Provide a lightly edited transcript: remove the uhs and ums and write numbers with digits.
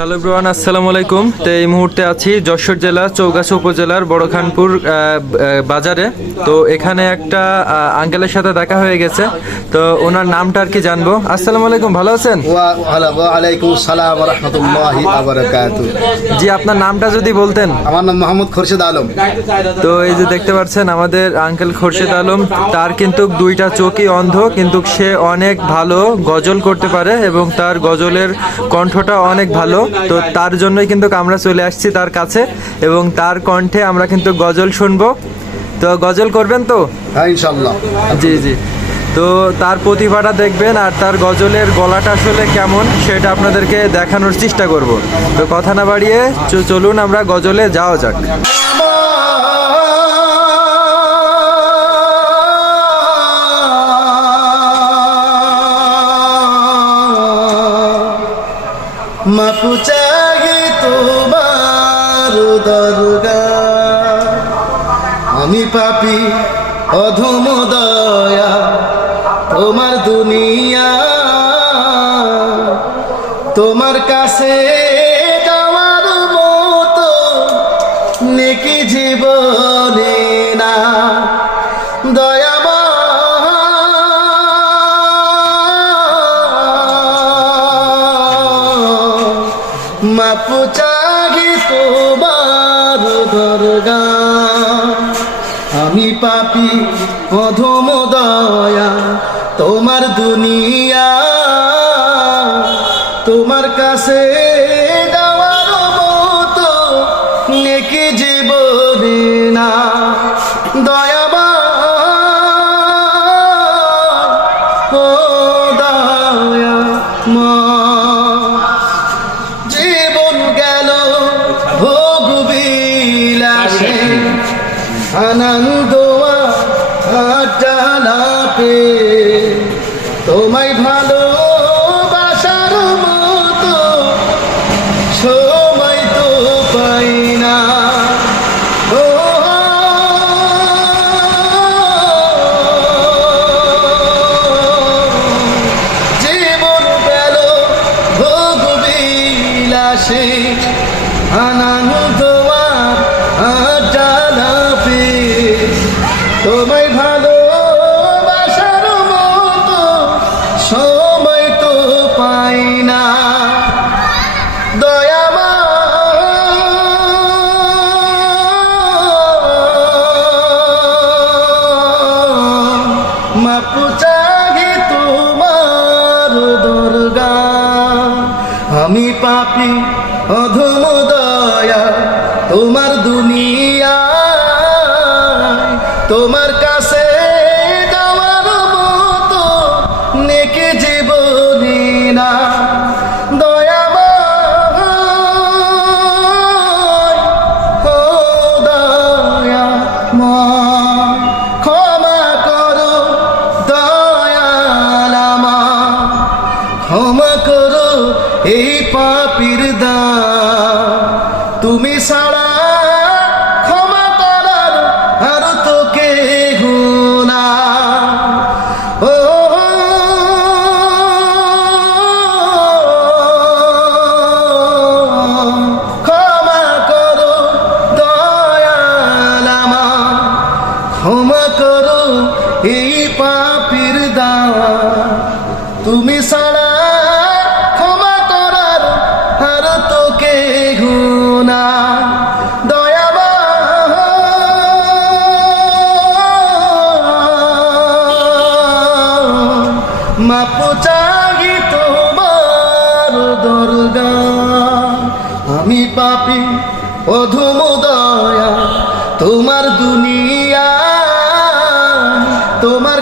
Hello everyone, আসসালামু আলাইকুম। তো এই মুহূর্তে আছি যশোর জেলা চৌগাছা উপজেলার বড়খানপুর বাজারে। তো এখানে একটা আঙ্কেলের সাথে দেখা হয়ে গেছে, তো ওনার নামটা আর কি জানবো। আসসালামু আলাইকুম, ভালো আছেন? ওয়ালাইকুম আসসালাম ওয়া রাহমাতুল্লাহি ওয়া বারাকাতুহু। জি, আপনার নামটা যদি বলতেন। আমার নাম মোহাম্মদ খোরশেদ আলম। তো এই যে দেখতে পাচ্ছেন আমাদের আঙ্কেল খোরশেদ আলম, তার কিন্তু দুইটা চোখই অন্ধ, কিন্তু সে অনেক ভালো গজল করতে পারে এবং তার গজলের কণ্ঠটা অনেক ভালো। তো তার জন্যই কিন্তু আমরা চলে আসছি তার কাছে এবং তার কণ্ঠে আমরা কিন্তু গজল শুনবো। তো গজল করবেন তো? হ্যাঁ, ইনশাআল্লাহ। জি জি। তো তার প্রতিভাটা দেখবেন আর তার গজলের গলাটা আসলে কেমন সেটা আপনাদেরকে দেখানোর চেষ্টা করব। তো কথা না বাড়িয়ে চলুন আমরা গজলে যাওয়া যাক। মাফু চাহি তোমার দরগাহ, আমি পাপী অধম দয়া, তোমার দুনিয়া তোমার কাছে যাওয়ার মতো নেকি জীবনে না। মাফু চাহি তোমার দরগাহ, আমি পাপী অধম দয়া, তোমার দুনিয়া তোমার কাছে যাওয়ার মতো নেকি জীবনে না। দয়াবান ও দয়াময়, জীবন গেল ভোগ বিলাসে, আনন্দ আড্ডালাপে, তোমায় ভালোবাসার মতো সময় তো পাই না। ও জীবন গেল ভোগ বিলাসে, আনন্দ আড্ডালাপে, তোমায় ভালোবাসার মতো সময় তো পাই না। মাফু চাহি তোমার দরগাহ, আমি পাপী অধম দয়া, তোমার দুনিয়া তোমার কাছে যাওয়ার মতো নেকি জীবনী না। দয়াময় ও দয়াময়, ক্ষমা করো দয়াল আমার, ক্ষমা করো এই পাপীর দান, তুমি ছাড়া ক্ষমা করার আর তো কেহ নাই। ও ক্ষমা করো দয়াল আমার, ক্ষমা করো এই পাপীর দান, তুমি ছাড়া ক্ষমা করার আর তো কেহ নাই। মাফু চাহি তোমার দরগাহ, আমি পাপী অধম দয়া, তোমার দুনিয়া তোমার